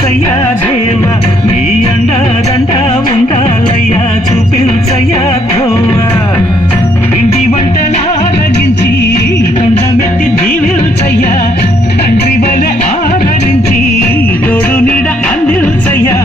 చూపించయ్యా దేవా నీ అండదండ ఉండాలయ్యా చూపించయ్యా ధోవా ఇంటి వంటలారగించి దండమెత్తి దీవిల్చయ్యా తండ్రి వలె ఆదరించి తోడు నీడ అందిల్చయ్యా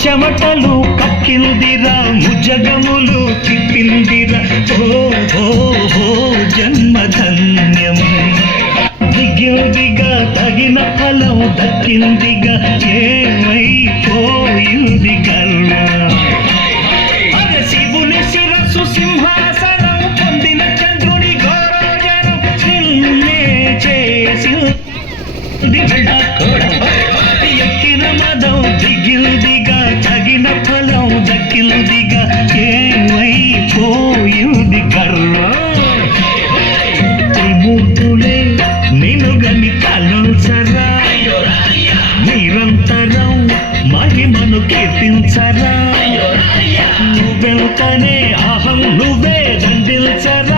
చెమటలు కక్కిందిరా ముజగములు తిప్పిందిరా ఓ జన్మధన్యం దిగిందిగా తగిన ఫలం దక్కిందిగా ఏమైపోయింది గర్వం శివుని శిరస్సు సింహాసనం పొందిన చంద్రుడి గౌరవజనం నిన్నే చేసి ఎక్కిన మదం దిగిందిగా తగిన ఫలం దక్కిందిగా ఏమైపోయింది గర్వం త్రిమూర్తులే నినుగని తలంచరా నిరంతరం మహిమను కీర్తించరా నువ్వెంతనే అహం నువ్వే దండిల్చరా